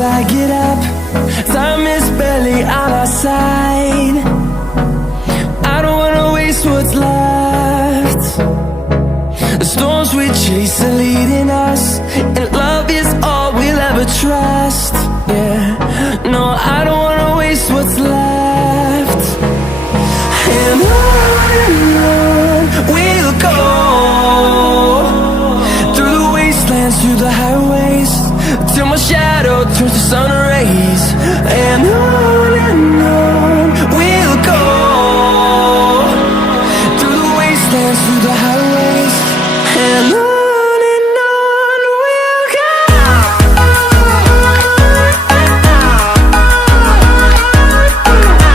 till I get up. Time is barely on our side. I don't wanna waste what's left. The storms we chase are leading us, and love is all we'll ever trust. Yeah, no, I don't wanna waste what's left. And on we'll go, through the wastelands, through the highways, till my shadow turns to sun rays. And on we'll go, through the wastelands, through the highways, and on.